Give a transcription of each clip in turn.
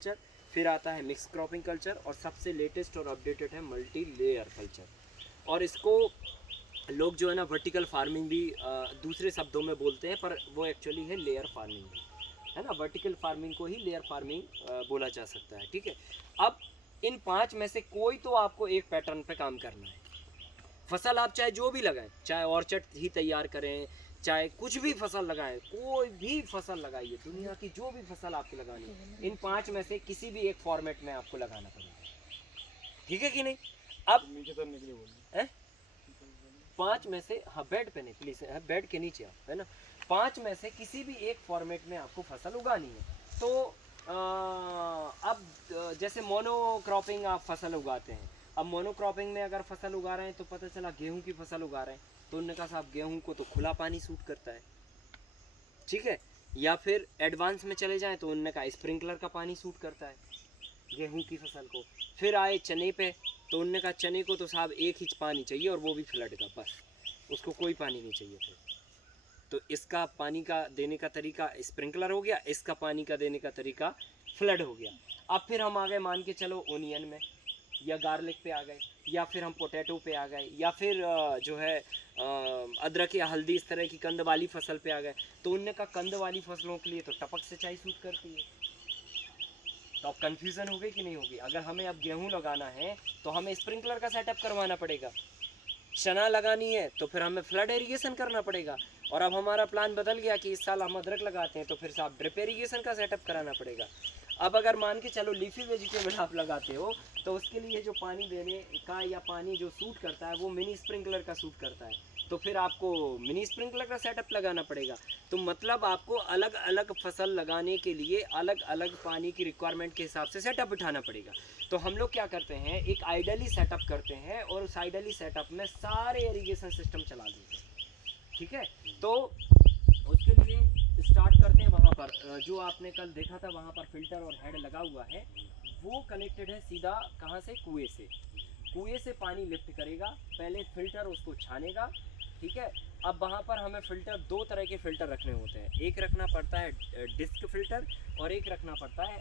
Culture, फिर आता है मिक्स क्रॉपिंग कल्चर और सबसे लेटेस्ट और अपडेटेड है मल्टी लेयर कल्चर। और इसको लोग जो है ना वर्टिकल फार्मिंग भी दूसरे शब्दों में बोलते हैं, पर वो एक्चुअली है लेयर फार्मिंग भी है ना। वर्टिकल फार्मिंग को ही लेयर फार्मिंग बोला जा सकता है। ठीक है, अब इन पांच में से कोई तो आपको एक पैटर्न पे काम करना है। फसल आप चाहे जो भी लगाएं, चाहे ऑर्चर्ड ही तैयार करें, चाहे कुछ भी फसल लगाएं, कोई भी फसल लगाइए, दुनिया की जो भी फसल आपको लगानी, इन पांच में से किसी भी एक फॉर्मेट में आपको लगाना पड़ेगा। ठीक है कि नहीं? अब नीचे तो निकले बोल पांच में से, हाँ बेड पे नहीं प्लीज, बेड के नीचे आप, है ना। पांच में से किसी भी एक फॉर्मेट में आपको फसल उगानी है। तो अब जैसे मोनोक्रॉपिंग आप फसल उगाते हैं। अब मोनोक्रॉपिंग में अगर फसल उगा रहे हैं तो पता चला गेहूं की फसल उगा रहे हैं, तो उन्होंने कहा साहब गेहूं को तो खुला पानी सूट करता है, ठीक है। या फिर एडवांस में चले जाएं तो उन्होंने कहा स्प्रिंकलर का पानी सूट करता है गेहूं की फसल को। फिर आए चने पे, तो उन्होंने कहा चने को तो साहब एक ही पानी चाहिए और वो भी फ्लड का, बस उसको कोई पानी नहीं चाहिए। फिर तो इसका पानी का देने का तरीका स्प्रिंकलर हो गया, इसका पानी का देने का तरीका फ्लड हो गया। अब फिर हम आ गए मान के चलो ओनियन में, या गार्लिक पे आ गए, या फिर हम पोटैटो पे आ गए, या फिर जो है अदरक या हल्दी, इस तरह की कंद वाली फसल पे आ गए। तो उनने कहा कंद वाली फसलों के लिए तो टपक सिंचाई सूट करती है। तो अब कन्फ्यूज़न हो गई कि नहीं होगी? अगर हमें अब गेहूं लगाना है तो हमें स्प्रिंकलर का सेटअप करवाना पड़ेगा, चना लगानी है तो फिर हमें फ्लड इरिगेशन करना पड़ेगा। और अब हमारा प्लान बदल गया कि इस साल हम अदरक लगाते हैं तो फिर साहब ड्रिप इरिगेशन का सेटअप कराना पड़ेगा। अब अगर मान के चलो लीफी वेजिटेबल आप लगाते हो तो उसके लिए जो पानी देने का या पानी जो सूट करता है वो मिनी स्प्रिंकलर का सूट करता है, तो फिर आपको मिनी स्प्रिंकलर का सेटअप लगाना पड़ेगा। तो मतलब आपको अलग अलग फसल लगाने के लिए अलग अलग पानी की रिक्वायरमेंट के हिसाब से सेटअप उठाना पड़ेगा। तो हम लोग क्या करते हैं, एक आइडली सेटअप करते हैं और उस आइडली सेटअप में सारे इरिगेशन सिस्टम चला देते हैं। ठीक है, तो उसके लिए स्टार्ट करते हैं वहाँ पर जो आपने कल देखा था वहाँ पर फिल्टर और हेड लगा हुआ है, वो कनेक्टेड है सीधा कहाँ से, कुएं से। कुएं से पानी लिफ्ट करेगा, पहले फिल्टर उसको छानेगा। ठीक है, अब वहाँ पर हमें फ़िल्टर, दो तरह के फ़िल्टर रखने होते हैं, एक रखना पड़ता है डिस्क फ़िल्टर और एक रखना पड़ता है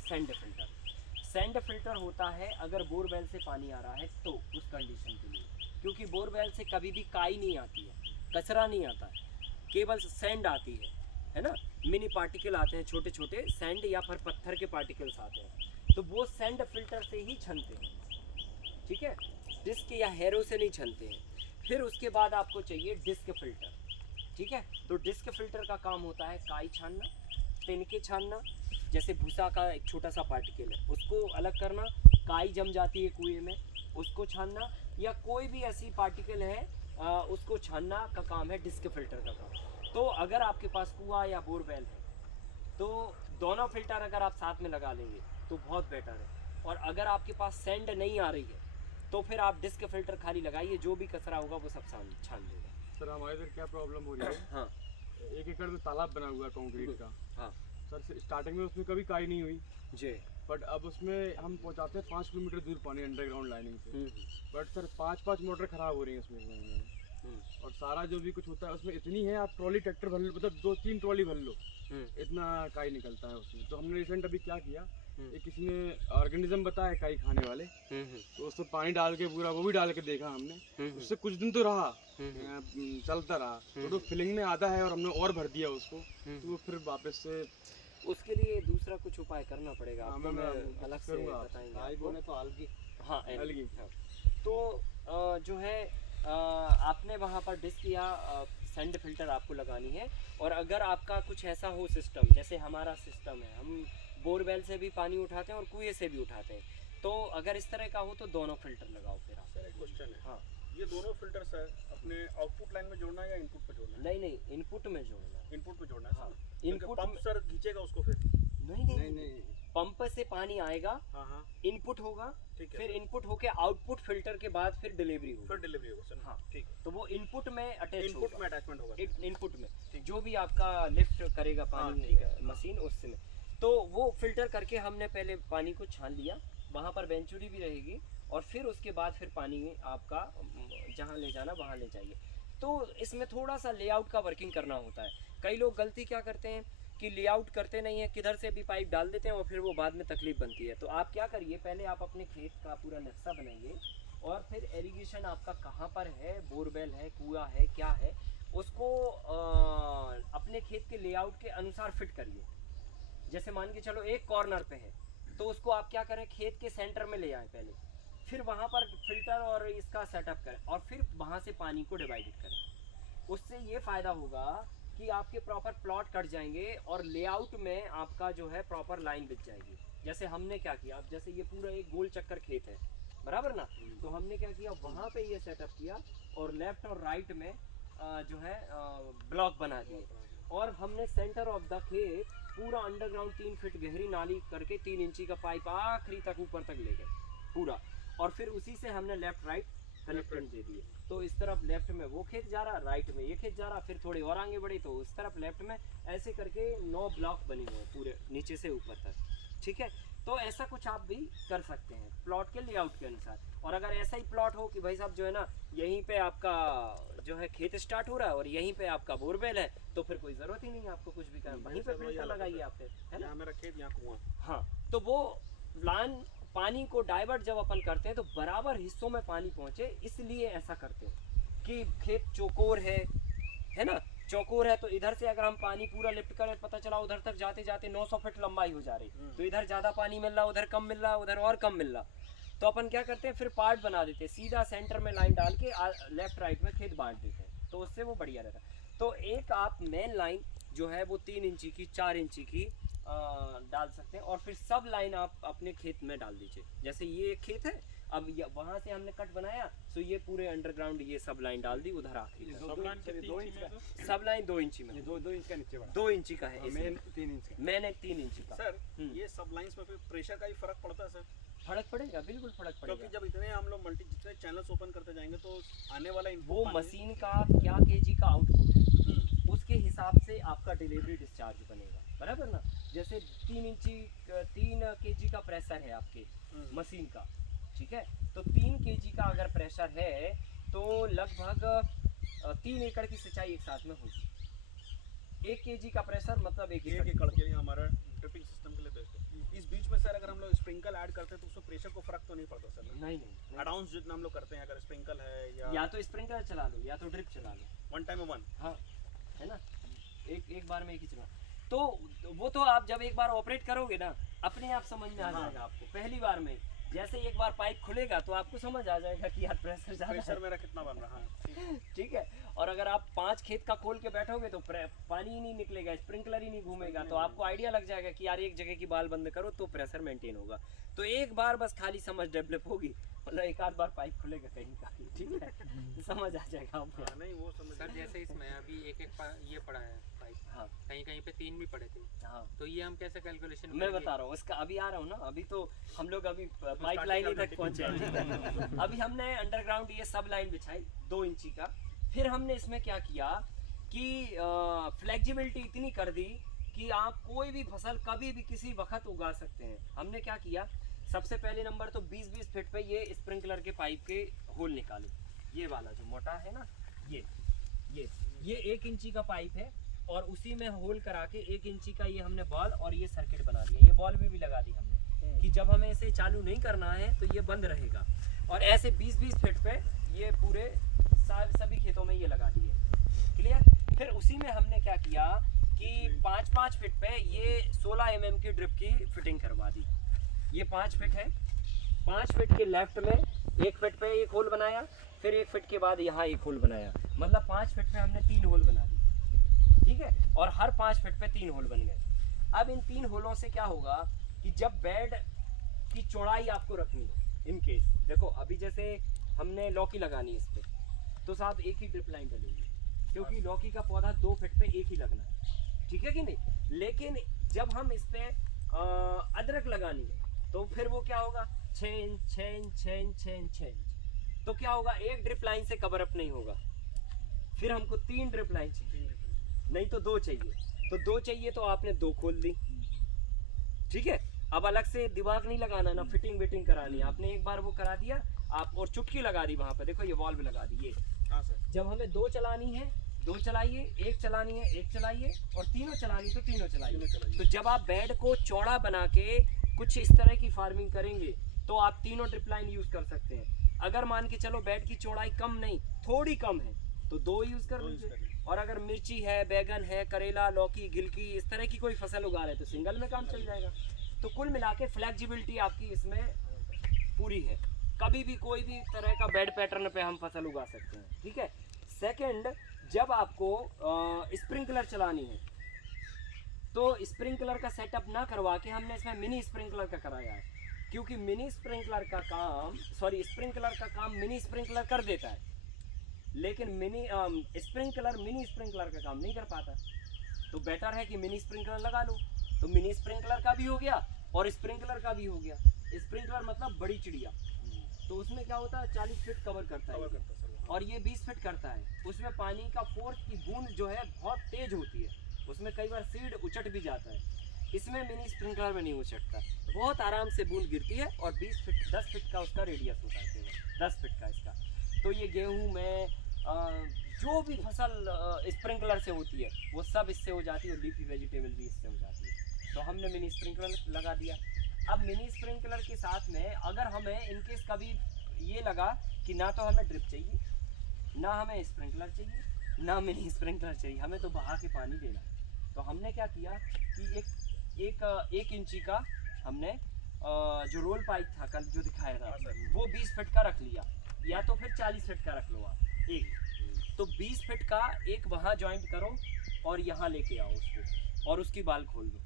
सैंड फ़िल्टर। सैंड फ़िल्टर होता है अगर बोरवेल से पानी आ रहा है तो उस कंडीशन के लिए, क्योंकि बोरवेल से कभी भी काई नहीं आती है, कचरा नहीं आता है, केवल सैंड आती है ना। मिनी पार्टिकल आते हैं छोटे छोटे, सैंड या फिर पत्थर के पार्टिकल्स आते हैं, तो वो सैंड फिल्टर से ही छनते हैं। ठीक है, डिस्क या हैरो से नहीं छनते हैं। फिर उसके बाद आपको चाहिए डिस्क फिल्टर। ठीक है, तो डिस्क फिल्टर का काम होता है काई छानना, तिनके छानना, जैसे भूसा का एक छोटा सा पार्टिकल है उसको अलग करना, काई जम जाती है कुएं में उसको छानना, या कोई भी ऐसी पार्टिकल है उसको छानना का काम है डिस्क फिल्टर का काम। तो अगर आपके पास कुआं या बोरवेल है तो दोनों फिल्टर अगर आप साथ में लगा लेंगे तो बहुत बेटर है। और अगर आपके पास सैंड नहीं आ रही है तो फिर आप डिस्क फिल्टर खाली लगाइए, जो भी कचरा होगा वो सब छान देगा। सर हमारे इधर क्या प्रॉब्लम हो रही है, हाँ 1 एकड़ में तालाब बना हुआ है कंक्रीट का। हाँ सर स्टार्टिंग में उसमें कभी काई नहीं हुई, जी। बट अब उसमें हम पहुंचाते हैं 5 किलोमीटर दूर पानी अंडरग्राउंड लाइनिंग से। बट सर 5-5 मोटर खराब हो रही हैं उसमें इस महीने में। और सारा जो भी कुछ होता है उसमें इतनी है, आप ट्रॉली ट्रैक्टर भर लो, मतलब 2-3 ट्रॉली भर लो, इतना काई निकलता है उसमें। तो हमने रिसेंट अभी क्या किया, एक किसी ने ऑर्गेनिज्म बताया काई खाने वाले, तो उसमें पानी डाल के पूरा वो भी डाल के देखा हमने, उससे कुछ दिन तो रहा, चलता रहा, तो फिलिंग में आता है और हमने और भर दिया उसको, तो वो फिर वापस से। उसके लिए दूसरा कुछ उपाय करना पड़ेगा हाँ, आपको, मैं अलग से करूँगा बताएंगे आपको। आपको। तो अलगी, हाँ अलगी। हाँ। तो जो है आपने वहाँ पर डिस्क या सैंड फिल्टर आपको लगानी है। और अगर आपका कुछ ऐसा हो सिस्टम, जैसे हमारा सिस्टम है, हम बोरवेल से भी पानी उठाते हैं और कुएं से भी उठाते हैं, तो अगर इस तरह का हो तो दोनों फिल्टर लगाओ फिर आप। सर एक क्वेश्चन है, हाँ, ये दोनों फिल्टर सर अपने आउटपुट लाइन में जोड़ना है या इनपुट पे जोड़ना है? नहीं नहीं, इनपुट में जोड़ना है। इनपुट पे जोड़ना है हाँ, सर। इनपुट पंप में, सर खींचेगा उसको फिर? नहीं नहीं नहीं, पंप से पानी आएगा, हाँ हाँ इनपुट होगा, ठीक है फिर सर। इनपुट होके आउटपुट फिल्टर के बाद फिर डिलीवरी होगी। फिर डिलीवरी होगा सर। हाँ ठीक है, तो वो इनपुट में अटैच इनपुट होगा। में अटैचमेंट होगा सर। इनपुट में ठीक। जो भी आपका लिफ्ट करेगा हाँ पानी ठीक है। मशीन उससे, तो वो फिल्टर करके हमने पहले पानी को छान लिया, वहाँ पर वेंचुरी भी रहेगी, और फिर उसके बाद फिर पानी आपका जहाँ ले जाना वहाँ ले जाइए। तो इसमें थोड़ा सा लेआउट का वर्किंग करना होता है। कई लोग गलती क्या करते हैं कि लेआउट करते नहीं है, किधर से भी पाइप डाल देते हैं और फिर वो बाद में तकलीफ बनती है। तो आप क्या करिए, पहले आप अपने खेत का पूरा नक्शा बनाइए और फिर इरिगेशन आपका कहाँ पर है, बोरवेल है, कुआं है, क्या है, उसको अपने खेत के लेआउट के अनुसार फिट करिए। जैसे मान के चलो एक कॉर्नर पे है तो उसको आप क्या करें, खेत के सेंटर में ले आए पहले, फिर वहाँ पर फिल्टर और इसका सेटअप करें और फिर वहाँ से पानी को डिवाइडेड करें। उससे ये फ़ायदा होगा कि आपके प्रॉपर प्लॉट कट जाएंगे और लेआउट में आपका जो है प्रॉपर लाइन बिछ जाएगी। जैसे हमने क्या किया, अब जैसे ये पूरा एक गोल चक्कर खेत है, बराबर ना, तो हमने क्या किया, वहाँ पे ये सेटअप किया और लेफ्ट और राइट में जो है ब्लॉक बना दिए और हमने सेंटर ऑफ द खेत पूरा अंडरग्राउंड 3 फीट गहरी नाली करके 3 इंची का पाइप आखिरी तक ऊपर तक ले गए पूरा, और फिर उसी से हमने लेफ्ट राइट कनेक्शन दे दिए। तो इस तरफ लेफ्ट में वो खेत जा रहा, राइट में ये खेत जा रहा, फिर थोड़ी और आगे बढ़े तो उस तरफ लेफ्ट में, ऐसे करके 9 ब्लॉक बने हुए हैं पूरे नीचे से ऊपर तक। ठीक है, तो ऐसा कुछ आप भी कर सकते हैं प्लॉट के लेआउट के अनुसार। और अगर ऐसा ही प्लॉट हो कि भाई साहब जो है ना, यहीं पे आपका जो है खेत स्टार्ट हो रहा है और यहीं पे आपका बोरवेल है, तो फिर कोई ज़रूरत ही नहीं है आपको कुछ भी करना, वहीं पे फिल्टर लगाइए आप फिर, है ना। यहाँ मेरा खेत, यहाँ कुआं। हाँ, तो वो लाइन पानी को डाइवर्ट जब अपन करते हैं तो बराबर हिस्सों में पानी पहुँचे, इसलिए ऐसा करते हैं कि खेत चौकोर है ना, चौकोर है तो इधर से अगर हम पानी पूरा लिफ्ट करें, पता चला उधर तक जाते जाते 900 फीट लंबाई हो जा रही, तो इधर ज़्यादा पानी मिल रहा, उधर कम मिल रहा, उधर और कम मिल रहा, तो अपन क्या करते हैं, फिर पार्ट बना देते हैं, सीधा सेंटर में लाइन डाल के लेफ्ट राइट में खेत बांट देते हैं, तो उससे वो बढ़िया रहता है। तो एक आप मेन लाइन जो है वो 3 इंची की, 4 इंची की डाल सकते हैं और फिर सब लाइन आप अपने खेत में डाल दीजिए। जैसे ये एक खेत है, अब वहाँ से हमने कट बनाया तो ये पूरे अंडरग्राउंड ये सब लाइन डाल दी उधर आखिरी तक। सब लाइन कितनी इंची में है सर? सब लाइन 2 इंची में, 2 इंच का नीचे बढ़ा, 2 इंची का है, मेन 3 इंच का। मैंने 3 इंची का। सर ये सब लाइंस में फिर प्रेशर का ही फर्क पड़ता है सर? फर्क पड़ेगा, बिल्कुल फर्क क्योंकि पड़ेगा। जब इतने हम लोग जितने चैनल्स ओपन करते जाएंगे तो आने वाला वो इनपुट मशीन का क्या केजी का आउटपुट है, उसके हिसाब से आपका डिलीवरी डिस्चार्ज बनेगा, बराबर ना। जैसे 3 केजी का प्रेशर है आपके मशीन का, ठीक है, तो 3 केजी का अगर प्रेशर है तो लगभग 3 एकड़ की सिंचाई एक साथ में होगी। 1 केजी का प्रेशर मतलब 1 एकड़ के लिए हमारा ड्रिपिंग सिस्टम के लिए बेस्ट है। इस बीच में सर अगर हम लोग स्प्रिंकल ऐड करते हैं तो उसमें प्रेशर को फर्क तो नहीं पड़ता सर? नहीं, अडाउंस जितना हम लोग करते हैं, अगर स्प्रिंकल है या तो स्प्रिंकलर चला लो या तो ड्रिप चला लो, वन टाइम में वन, हाँ, है ना, एक बार में एक ही चला। तो वो तो आप जब एक बार ऑपरेट करोगे ना, अपने आप समझ में आ जाएगा आपको। पहली बार में जैसे एक बार पाइप खुलेगा तो आपको समझ आ जाएगा कि यार प्रेशर ज़्यादा है, प्रेशर मेरा कितना बन रहा है। ठीक है। और अगर आप 5 खेत का खोल के बैठोगे तो पानी ही नहीं निकलेगा, स्प्रिंकलर ही नहीं घूमेगा, तो आपको आइडिया लग जाएगा कि यार एक जगह की बाल बंद करो तो प्रेशर मेंटेन होगा। तो एक बार बस खाली समझ डेवलप होगी, मतलब एक आध बार पाइप खुलेगा कहीं का, ठीक है, तो समझ आ जाएगा आपको। हाँ, नहीं वो समझ सर जैसे इसमें अभी एक ये पड़ा है पाइप, हाँ कहीं कहीं पे 3 भी पड़े थे, हाँ, तो ये हम कैसे कैलकुलेशन मैं बता रहा हूँ इसका, अभी आ रहा हूँ ना, अभी तो हम लोग अभी पाइप लाइन ही तक पहुँचे हैं, ठीक है। अभी हमने अंडरग्राउंड ये सब लाइन बिछाई 2 इंची का, फिर हमने इसमें क्या किया कि फ्लेक्सिबिलिटी इतनी कर दी कि आप कोई भी फसल कभी भी किसी वक्त उगा सकते हैं। हमने क्या किया, सबसे पहले नंबर तो 20-20 फीट पे ये स्प्रिंकलर के पाइप के होल निकाले, ये वाला जो मोटा है ना, ये 1 इंची का पाइप है और उसी में होल करा के 1 इंची का ये हमने बॉल और ये सर्किट बना दिया, ये बॉल भी लगा दी हमने कि जब हमें इसे चालू नहीं करना है तो ये बंद रहेगा। और ऐसे 20-20 फीट पे ये पूरे सभी खेतों में ये लगा दिए, क्लियर। फिर उसी में हमने क्या किया कि 5-5 फीट पे ये 16 mm की ड्रिप की फिटिंग करवा दी। ये 5 फीट है, 5 फीट के लेफ्ट में 1 फीट पे एक होल बनाया, फिर 1 फीट के बाद यहाँ एक होल बनाया, मतलब 5 फीट पे हमने 3 होल बना दिए, ठीक है। और हर 5 फीट पे 3 होल बन गए। अब इन 3 होलों से क्या होगा कि जब बेड की चौड़ाई आपको रखनी है, इन केस देखो अभी जैसे हमने लौकी लगानी है इस पे, तो साहब एक ही ड्रिप लाइन डलेगी, क्योंकि लौकी का पौधा 2 फीट पे एक ही लगना है, ठीक है कि नहीं। लेकिन जब हम इस पे अदरक लगानी है तो फिर वो क्या होगा, 6 inch 6 inch 6 inch 6 inch 6 inch, तो क्या होगा, एक ड्रिप लाइन से कवर अप नहीं होगा, फिर हमको 3 ड्रिप लाइन चाहिए, नहीं तो 2 चाहिए, तो 2 चाहिए तो आपने 2 खोल दी, ठीक है। अब अलग से दिमाग नहीं लगाना ना, फिटिंग विटिंग करानी, आपने एक बार वो करा दिया आप, और चुटकी लगा दी वहाँ पे, देखो ये वॉल्व लगा दी ये। हाँ सर। जब हमें 2 चलानी है दो चलाइए, एक चलानी है एक चलाइए, और तीनों चलानी तो तीनों चलाइए। तो जब आप बेड को चौड़ा बना के कुछ इस तरह की फार्मिंग करेंगे तो आप तीनों ड्रिप लाइन यूज कर सकते हैं। अगर मान के चलो बेड की चौड़ाई कम नहीं, थोड़ी कम है, तो दो यूज कर लीजिए। और अगर मिर्ची है, बैगन है, करेला, लौकी, गिलकी, इस तरह की कोई फसल उगा रहे हैं तो सिंगल में काम चल जाएगा। तो कुल मिला के फ्लेक्सिबिलिटी आपकी इसमें पूरी है, कभी भी कोई भी तरह का बेड पैटर्न पे हम फसल उगा सकते हैं। ठीक है। सेकंड, जब आपको स्प्रिंकलर चलानी है तो स्प्रिंकलर का सेटअप ना करवा के हमने इसमें मिनी स्प्रिंकलर का कराया है, क्योंकि स्प्रिंकलर का काम मिनी स्प्रिंकलर कर देता है, लेकिन मिनी स्प्रिंकलर का काम नहीं कर पाता। तो बेटर है कि मिनी स्प्रिंकलर लगा लो। तो मिनी स्प्रिंकलर का भी हो गया और स्प्रिंकलर का भी हो गया। स्प्रिंकलर मतलब बड़ी चिड़िया, तो उसमें क्या होता है 40 फीट कवर करता है और ये 20 फीट करता है। उसमें पानी का फोर्स की बूंद जो है बहुत तेज होती है, उसमें कई बार सीड उचट भी जाता है। इसमें मिनी स्प्रिंकलर में नहीं उचटता, बहुत आराम से बूंद गिरती है और 10 फीट का उसका रेडियस होता है, केवल 10 फीट का इसका। तो ये गेहूं में जो भी फसल स्प्रिंकलर से होती है वो सब इससे हो जाती है, और लीफी वेजिटेबल भी इससे हो जाती है। तो हमने मिनी स्प्रिंकलर लगा दिया। अब मिनी स्प्रिंकलर के साथ में अगर हमें इनकेस कभी ये लगा कि ना तो हमें ड्रिप चाहिए, ना हमें स्प्रिंकलर चाहिए, ना मिनी स्प्रिंकलर चाहिए, हमें तो बहा के पानी देना है, तो हमने क्या किया कि एक इंची का हमने जो रोल पाइप था कल जो दिखाया था वो 20 फीट का रख लिया, या तो फिर 40 फीट का रख लो आप एक। तो 20 फीट का एक वहाँ ज्वाइंट करो और यहाँ लेके आओ उसको, और उसकी बाल खोल दो,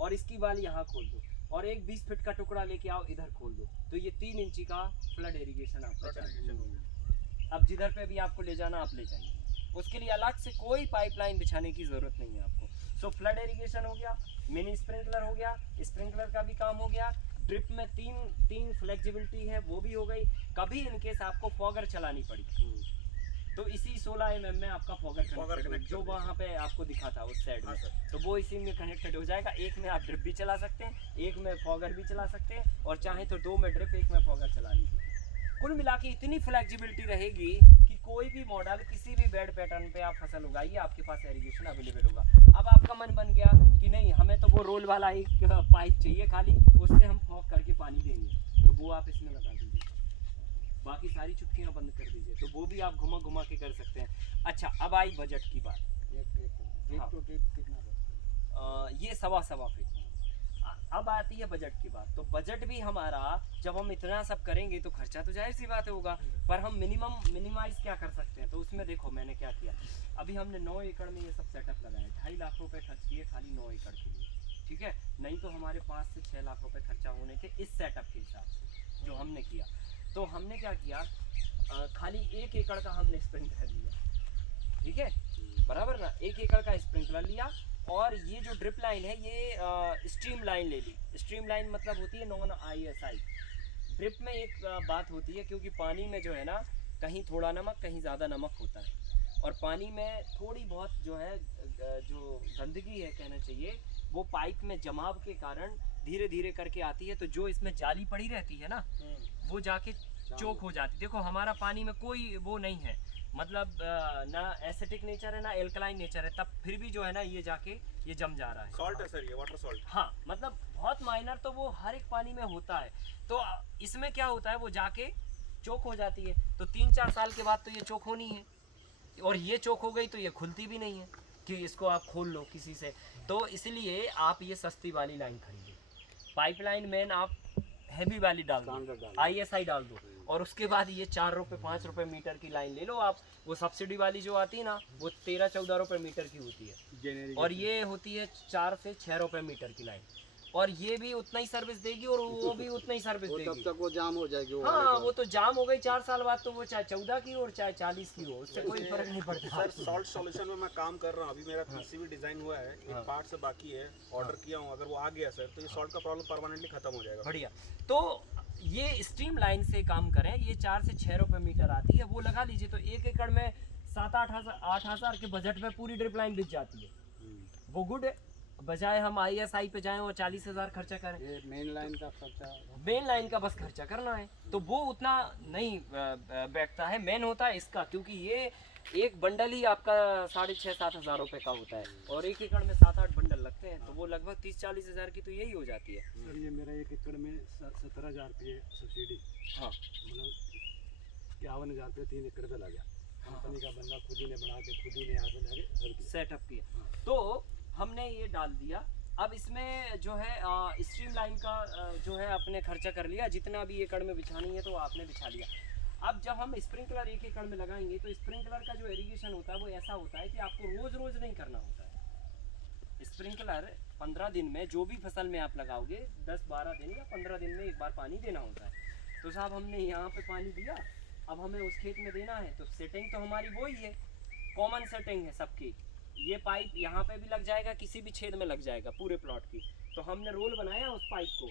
और इसकी बाल यहाँ खोल दो, और एक 20 फीट का टुकड़ा लेके आओ इधर खोल दो। तो ये 3 इंची का फ्लड इरिगेशन आपका चालू हो गया। अब जिधर पे भी आपको ले जाना आप ले जाइए, उसके लिए अलग से कोई पाइपलाइन बिछाने की ज़रूरत नहीं है आपको। सो फ्लड इरिगेशन हो गया, मिनी स्प्रिंकलर हो गया, स्प्रिंकलर का भी काम हो गया, ड्रिप में तीन फ्लेक्सिबिलिटी है वो भी हो गई। कभी इनकेस आपको फॉगर चलानी पड़ी तो इसी 16 mm में आपका फॉगर कनेक्ट जो वहाँ पे आपको दिखा था उस साइड में, तो वो इसी में कनेक्टेड हो जाएगा। एक में आप ड्रिप भी चला सकते हैं, एक में फॉगर भी चला सकते हैं, और चाहे तो 2 में ड्रिप 1 में फॉगर चला लीजिए। कुल मिला के इतनी फ्लेक्सिबिलिटी रहेगी कि कोई भी मॉडल किसी भी बेड पैटर्न पे आप फसल उगाइए, आपके पास इरिगेशन अवेलेबल होगा। अब आपका मन बन गया कि नहीं हमें तो वो रोल वाला एक पाइप चाहिए खाली, उससे हम फॉग करके पानी देंगे, तो वो आप इसमें लगा दीजिए, बाकी सारी चुटकियाँ बंद कर दीजिए, तो वो भी आप घुमा घुमा के कर सकते हैं। अच्छा, अब आई बजट की बात। हाँ। ये 1.25 फीट। अब आती है बजट की बात। तो बजट भी हमारा, जब हम इतना सब करेंगे तो खर्चा तो जाहिर सी बात होगा, पर हम मिनिमाइज क्या कर सकते हैं। तो उसमें देखो मैंने क्या किया, अभी हमने 9 एकड़ में ये सब सेटअप लगाया, 2.5 लाख रुपए खर्च किए खाली 9 एकड़ के लिए। ठीक है, नहीं तो हमारे 5 से 6 लाख रुपए खर्चा होने थे इस सेटअप के हिसाब से जो हमने किया। तो हमने क्या किया, खाली 1 एकड़ का हमने स्प्रिंकलर लिया। ठीक है, बराबर ना, 1 एकड़ का स्प्रिंकलर लिया, और ये जो ड्रिप लाइन है ये स्ट्रीम लाइन ले ली। स्ट्रीम लाइन मतलब होती है नॉन ISI। ड्रिप में एक बात होती है, क्योंकि पानी में जो है ना कहीं थोड़ा नमक कहीं ज़्यादा नमक होता है, और पानी में थोड़ी बहुत जो है जो गंदगी है कहना चाहिए वो पाइप में जमाव के कारण धीरे धीरे करके आती है। तो जो इसमें जाली पड़ी रहती है ना वो जाके चोक हो जाती है। देखो हमारा पानी में कोई वो नहीं है, मतलब ना एसिडिक नेचर है ना एल्कलाइन नेचर है, तब फिर भी जो है ना ये जाके ये जम जा रहा है। सॉल्ट है सर, ये वाटर सॉल्ट। हाँ, मतलब बहुत माइनर तो वो हर एक पानी में होता है। तो इसमें क्या होता है वो जाके चोक हो जाती है, तो 3-4 साल के बाद तो ये चोक होनी है, और ये चोक हो गई तो ये खुलती भी नहीं है कि इसको आप खोल लो किसी से। तो इसलिए आप ये सस्ती वाली लाइन खरीदो, पाइपलाइन मेन आप हैवी वाली डाल दो, ISI डाल दो, और उसके बाद ये 4 रुपये 5 रुपये मीटर की लाइन ले लो आप। वो सब्सिडी वाली जो आती है ना वो 13-14 रुपये मीटर की होती है, और ये होती है 4 से 6 रुपये मीटर की लाइन, और ये भी उतना ही सर्विस देगी और वो भी उतना ही सर्विस देगी। तब तक वो जाम हो जाएगी। हाँ, वो तो जाम हो गई 4 साल बाद, तो वो चाहे 14 की हो और चाहे 40 की हो, उससे कोई फर्क नहीं पड़ता। सर सॉल्ट सॉल्यूशन में मैं काम कर रहा हूँ, अभी मेरा PCB डिजाइन हुआ है, एक पार्ट से बाकी है, ऑर्डर किया हूँ, अगर वो आ गया सर तो ये सॉल्ट का प्रॉब्लम परमानेंटली खत्म हो जाएगा। बढ़िया। तो ये स्ट्रीम लाइन से काम करें, ये 4 से 6 रुपये मीटर आती है, वो लगा लीजिए। तो 1 एकड़ में 7-8 हज़ार के बजट में पूरी ड्रिप लाइन बिक जाती है, वो गुड है। बजाय हम ISI पे जाएं और 40,000 खर्चा करें। ये मेन लाइन का खर्चा, मेन लाइन का बस खर्चा करना है, तो वो उतना नहीं बैठता है। मेन होता है इसका, क्योंकि ये एक बंडल ही आपका 6,500-7 हज़ार रुपये का होता है और 1 एकड़ में 7-8 बंडल लगते हैं, तो वो लगभग 30-40 हज़ार की तो यही हो जाती है। सर ये मेरा 1 एकड़ में 17,000 रुपये सब्सिडी, हाँ मतलब 51,000 रुपये 3 एकड़ पे लगा। कंपनी का बंदा खुद ही ने बना के खुद ही ने यहाँ पे लगे सब किया। सेटअप किया, तो हमने ये डाल दिया। अब इसमें जो है स्ट्रीम लाइन का जो है आपने खर्चा कर लिया, जितना भी एकड़ में बिछानी है तो आपने बिछा लिया। अब जब हम स्प्रिंकलर 1 एकड़ में लगाएंगे तो स्प्रिंकलर का जो इरिगेशन होता है वो ऐसा होता है कि आपको रोज़ रोज़ नहीं करना होता है। स्प्रिंकलर 15 दिन में जो भी फसल में आप लगाओगे 10-12 दिन या 15 दिन में एक बार पानी देना होता है। तो साहब हमने यहाँ पे पानी दिया, अब हमें उस खेत में देना है, तो सेटिंग तो हमारी वो ही है, कॉमन सेटिंग है सबकी। ये पाइप यहाँ पे भी लग जाएगा, किसी भी छेद में लग जाएगा पूरे प्लॉट की। तो हमने रोल बनाया उस पाइप को,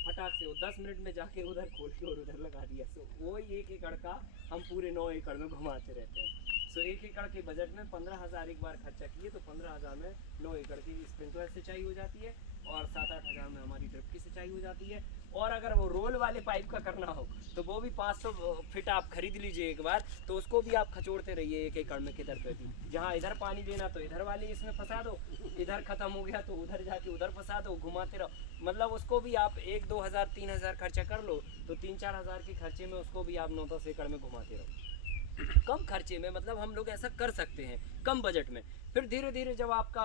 फटाक से वो 10 मिनट में जाके उधर खोल के और उधर लगा दिया। सो वो 1 एकड़ का हम पूरे 9 एकड़ में घुमाते रहते हैं। सो 1 एकड़ के बजट में 15,000 एक बार खर्चा किए तो 15,000 में 9 एकड़ की स्प्रिंकलर सिंचाई हो जाती है और 7-8 हज़ार में हमारी ड्रिप की सिंचाई हो जाती है। और अगर वो रोल वाले पाइप का करना हो तो वो भी 500 फिट आप खरीद लीजिए एक बार, तो उसको भी आप खचोड़ते रहिए 1 एकड़ में किधर पे भी। जहाँ इधर पानी देना तो इधर वाली इसमें फंसा दो, इधर ख़त्म हो गया तो उधर जाके उधर फंसा दो, घुमाते रहो। मतलब उसको भी आप 1-2 हज़ार 3 हज़ार खर्चा कर लो तो 3-4 हज़ार के खर्चे में उसको भी आप 9-10 एकड़ में घुमाते रहो। कम खर्चे में, मतलब हम लोग ऐसा कर सकते हैं कम बजट में। फिर धीरे धीरे जब आपका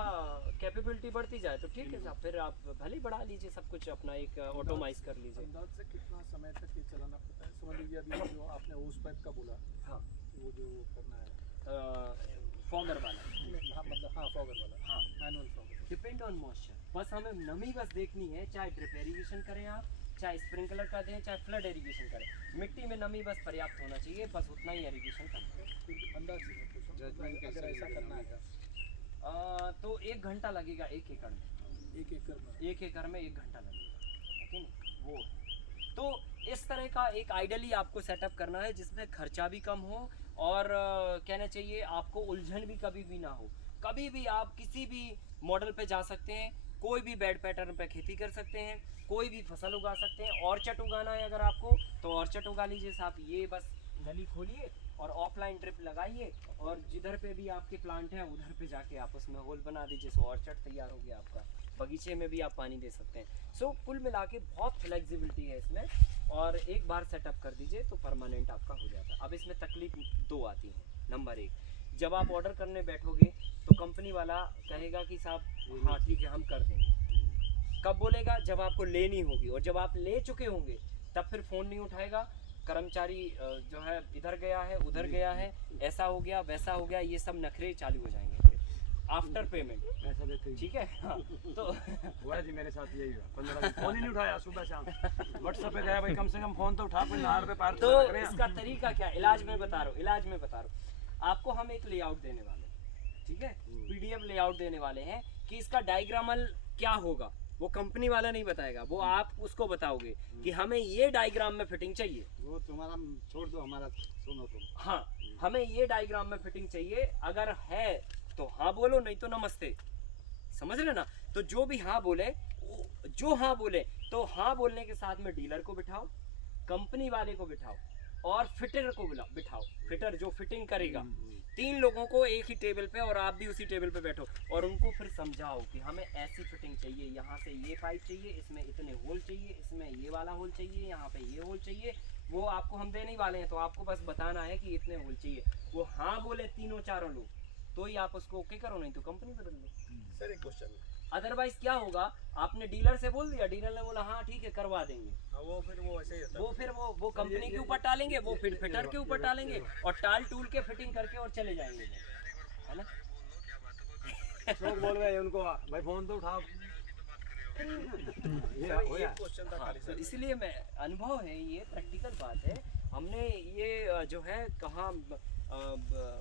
कैपेबिलिटी बढ़ती जाए तो ठीक है साहब, फिर आप भले बढ़ा लीजिए सब कुछ अपना, एक ऑटोमाइज कर लीजिए। अंदाज से कितना समय तक ये चलाना पड़ता है? समझ लीजिए अभी जो आपने उस पाइप का बोला, हाँ वो जो करना है फॉगर वाला, हाँ मतलब हाँ फॉगर वाला, हाँ manual fogger. Depend on moisture. बस हमें नमी बस देखनी है, चाहे ड्रिप इरिगेशन करें आप, चाहे स्प्रिंकलर का दें, चाहे फ्लड इरिगेशन करें, मिट्टी में नमी बस पर्याप्त होना चाहिए, बस उतना ही इरिगेशन करना है। फिर अंदाज से मैं पूछूं, अगर ऐसा करना है तो 1 घंटा लगेगा 1 एकड़ में। 1 एकड़ में 1 एकड़ में 1 घंटा लगेगा, है कि नहीं? वो तो इस तरह का एक आइडियली आपको सेटअप करना है जिसमें खर्चा भी कम हो और कहना चाहिए आपको उलझन भी कभी भी ना हो। कभी भी आप किसी भी मॉडल पे जा सकते हैं, कोई भी बेड पैटर्न पे खेती कर सकते हैं, कोई भी फसल उगा सकते हैं। ऑर्चर्ड उगाना है अगर आपको तो ऑर्चर्ड उगा लीजिए साहब। ये बस नली खोलिए और ऑफलाइन ड्रिप लगाइए और जिधर पे भी आपके प्लांट हैं उधर पे जाके आप उसमें होल बना दीजिए। सो ऑर्चर्ड तैयार हो गया आपका। बगीचे में भी आप पानी दे सकते हैं। सो कुल मिला के बहुत फ्लेक्सिबिलिटी है इसमें और एक बार सेटअप कर दीजिए तो परमानेंट आपका हो जाता है। अब इसमें तकलीफ 2 आती है। नंबर 1, जब आप ऑर्डर करने बैठोगे तो कंपनी वाला कहेगा कि साहब हाँ ठीक है हम कर देंगे। कब बोलेगा? जब आपको लेनी होगी, और जब आप ले चुके होंगे तब फिर फ़ोन नहीं उठाएगा। कर्मचारी जो है इधर गया है उधर गया है, ऐसा हो गया वैसा हो गया, ये सब नखरे चालू हो जाएंगे आफ्टर पेमेंट। ऐसा देते ही ठीक है हाँ। तो हुआ जी मेरे साथ यही हुआ। 15 दिन फोन ही नहीं उठाया, सुबह शाम व्हाट्सएप पे गया, भाई कम से कम फोन तो उठा, कोई नार पे पैर तो रख रहे हैं। इसका तरीका क्या? इलाज में बता रहा हूँ। आपको हम एक लेआउट देने वाले हैं, ठीक है, पीडीएफ लेआउट देने वाले हैं कि इसका डायग्रामल क्या होगा वो कंपनी वाला नहीं बताएगा, वो आप उसको बताओगे कि हमें ये डायग्राम में फिटिंग चाहिए। वो तुम्हारा छोड़ दो, हमारा सुनो तुम। हाँ, हमें ये डायग्राम में फिटिंग चाहिए, अगर है तो हाँ बोलो, नहीं तो नमस्ते। समझ रहे ना? तो जो भी हाँ बोले, जो हाँ बोले तो हाँ बोलने के साथ में डीलर को बिठाओ, कंपनी वाले को बिठाओ और फिटर को बिठाओ। फिटर जो फिटिंग करेगा, 3 लोगों को एक ही टेबल पे और आप भी उसी टेबल पे बैठो और उनको फिर समझाओ कि हमें ऐसी फिटिंग चाहिए, यहाँ से ये पाइप चाहिए, इसमें इतने होल चाहिए, इसमें ये वाला होल चाहिए, यहाँ पे ये होल चाहिए। वो आपको हम देने ही वाले हैं, तो आपको बस बताना है कि इतने होल चाहिए। वो हाँ बोले 3-4 लोग तो ही आप उसको ओके करो, नहीं तो कंपनी बदल दो। सर एक क्वेश्चन, अदरवाइज क्या होगा, आपने डीलर से बोल दिया, डीलर ने बोला हाँ ठीक है करवा देंगे, वो फिर वो ऐसे ही होता है। वो फिर वो कंपनी के ऊपर टालेंगे, वो फिर फिटर के ऊपर टालेंगे और टाल टूल के फिटिंग करके और चले जाएंगे, है ना? लोग बोल रहे हैं उनको, भाई फोन तो उठाओ। ये सर हो एक गया। क्वेश्चन था खाली तो सर, इसलिए मैं, अनुभव है, ये प्रैक्टिकल बात है। हमने ये जो है कहाँ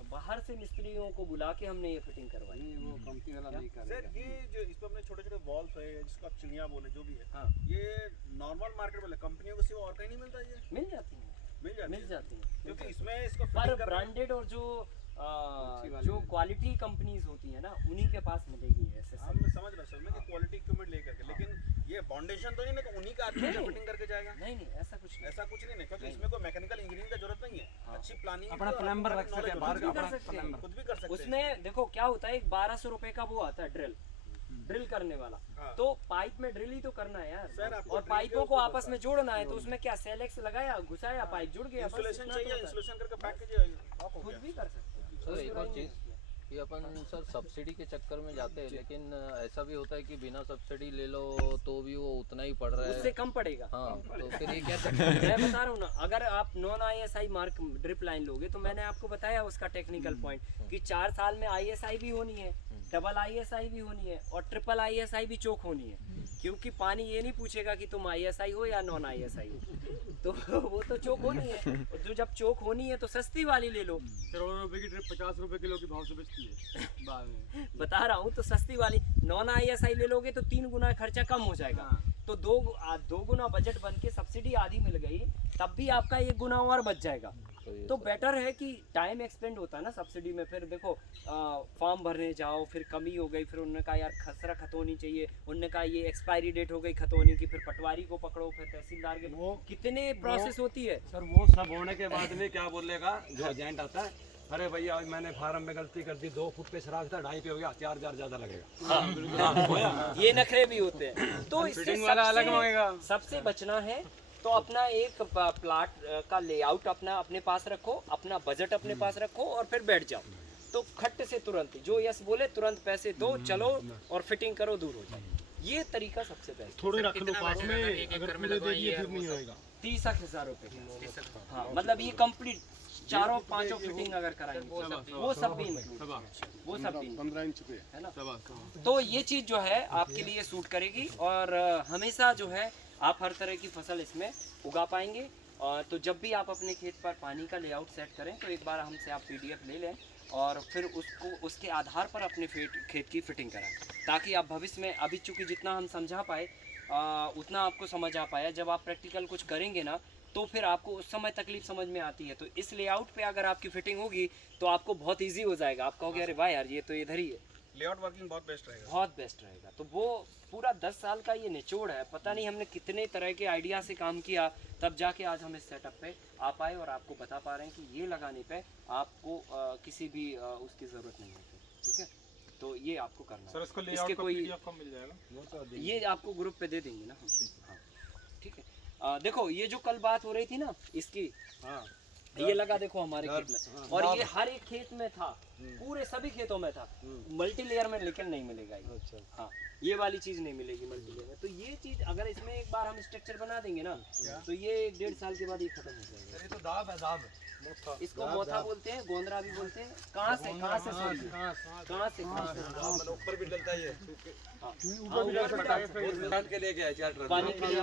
बाहर से मिस्त्रियों को बुला के हमने ये फिटिंग करवाई। नहीं, वो कंपनी वाला नहीं सर करेगा। ये जो इस पर अपने छोटे छोटे वॉल्व है जिसको आप चिड़िया बोले जो भी है, हाँ, ये नॉर्मल मार्केट वाले कंपनियों को सिवा और कहीं नहीं मिलता, ये मिल जाती है, मिल जाती मिल है? जाती है। क्योंकि इसमें इसको पर फिटिंग करना ब्रांडेड और जो जो क्वालिटी कंपनीज होती है ना उन्हीं के पास मिलेगी ऐसे हाँ मैं समझ रहा हूँ सर मैं कि क्वालिटी इक्विपमेंट लेकर के, लेकिन ये फाउंडेशन तो नहीं ना कि उन्हीं का आदमी फिटिंग करके जाएगा। नहीं नहीं ऐसा कुछ नहीं, ऐसा कुछ नहीं है क्योंकि इसमें कोई मैकेनिकल इंजीनियरिंग की जरूरत नहीं है। अच्छी प्लानिंग अपना प्लम्बर रख सकते हैं बाहर का, अपना प्लम्बर खुद भी कर सकते हैं। उसमें देखो क्या होता है, एक 1200 रुपए का वो आता है ड्रिल करने वाला। हाँ। तो पाइप में ड्रिल ही तो करना है सर, यार, आपको और drill पाइपों के को उसको आपस में जोड़ना है, तो उसमें क्या सेलेक्स लगाया, घुसाया, पाइप जुड़ गया, बस इंसुलेशन इतना तो चाहिए, होता है। इंसुलेशन करके पैक कीजिए, ऑफ हो खुद गया। भी कर सकते हैं। सर एक और उसमें चीज़ कि अपन सर सब्सिडी के चक्कर में जाते हैं, लेकिन ऐसा भी होता है कि बिना सब्सिडी ले लो तो भी वो उतना ही पड़ रहा उससे है। कम पड़ेगा। हाँ, तो फिर ये क्या चक्कर है? मैं बता रहा हूँ ना, अगर आप non ISI mark drip line लोगे तो मैंने आपको बताया उसका टेक्निकल पॉइंट कि 4 साल में ISI भी होनी है, डबल ISI भी होनी है और ट्रिपल ISI भी चोक होनी है, क्योंकि पानी ये नहीं पूछेगा कि तुम ISI हो या नॉन ISI हो, तो वो तो चोक होनी है। और जो जब चोक होनी है तो सस्ती वाली ले लो। करोड़ों रुपए की ट्रिप 50 रुपए किलो के भाव से बेचती है बाद में। बता रहा हूँ, तो सस्ती वाली नॉन ISI ले लोगे तो 3 गुना खर्चा कम हो जाएगा, तो दो गुना बजट बन के सब्सिडी आधी मिल गई, तब भी आपका 1 गुना और बच जाएगा। तो बेटर है कि टाइम एक्सपेंड होता है ना सब्सिडी में। फिर देखो फॉर्म भरने जाओ, फिर कमी हो गई, फिर उन्होंने कहा यार खसरा खतौनी चाहिए, उन्होंने कहा ये एक्सपायरी डेट हो गई खतौनी की, फिर पटवारी को पकड़ो, फिर तहसीलदार के, वो कितने प्रोसेस होती है। सर वो सब होने के बाद में क्या बोलेगा जो एजेंट आता है, अरे भैया मैंने फार्म में गलती कर दी, 2 फुट पे सराख था 2.5 पे हो गया, 4,000 ज्यादा लगेगा। हाँ, होया। ये नखरे भी होते हैं, तो इससे फिटिंग वाला अलग मांगेगा। सबसे बचना है तो अपना एक प्लाट का लेआउट अपने पास रखो, अपना बजट अपने पास रखो और फिर बैठ जाओ। तो खट से तुरंत जो यस बोले तुरंत पैसे दो, चलो और फिटिंग करो, दूर हो जाए। ये तरीका सबसे बेस्ट। थोड़े रख लो पास में, अगर पूरे दे दिए फिर नहीं होएगा। 30,000 रुपए का। हाँ, मतलब ये कंप्लीट 4-5 फिटिंग अगर कराएंगे वो सब भी include, वो सब भी 15 इंच पे है ना। तो ये चीज़ जो है आपके लिए सूट करेगी, और हमेशा जो है आप हर तरह की फसल इसमें उगा पाएंगे। और तो जब भी आप अपने खेत पर पानी का लेआउट सेट करें तो एक बार हमसे आप PDF ले लें और फिर उसके आधार पर अपने खेत की फिटिंग कराएं, ताकि आप भविष्य में, अभी चूँकि जितना हम समझा पाए उतना आपको समझ आ पाया, जब आप प्रैक्टिकल कुछ करेंगे ना तो फिर आपको उस समय तकलीफ समझ में आती है। तो इस लेआउट पे अगर आपकी फिटिंग होगी तो आपको बहुत इजी हो जाएगा, आप कहोगे अरे वाह यार ये तो इधर ही है। लेआउट वर्किंग बहुत बेस्ट रहेगा। बहुत बेस्ट रहेगा। तो वो पूरा 10 साल का ये निचोड़ है, पता नहीं हमने कितने तरह के आइडिया से काम किया, तब जाके आज हम इस सेटअप पे आ पाए और आपको बता पा रहे हैं कि ये लगाने पे आपको किसी भी उसकी ज़रूरत नहीं होती। ठीक है, तो ये आपको करना सर है। इसको इसके लेआउट का कोई PDF कब मिल जाएगा? ये आपको ग्रुप पे दे देंगे ना हम। हाँ ठीक है। देखो ये जो कल बात हो रही थी ना इसकी, ये लगा देखो हमारे खेत में, और ये हर एक खेत में था, पूरे सभी खेतों में था, मल्टी लेयर में लेकिन नहीं मिलेगा ये। हाँ, ये वाली चीज नहीं मिलेगी मल्टी लेयर में। तो ये चीज अगर इसमें एक बार हम स्ट्रक्चर बना देंगे ना तो ये 1-1.5 साल के बाद ये खत्म हो जाएगा। ये तो दाब है, दाब। इसको मोथा बोलते हैं, गोंदरा भी बोलते हैं। कहाँ से ऊपर भी डलता है ये। ऊपर भी के लेके आए 4 ट्रक पानी के लिए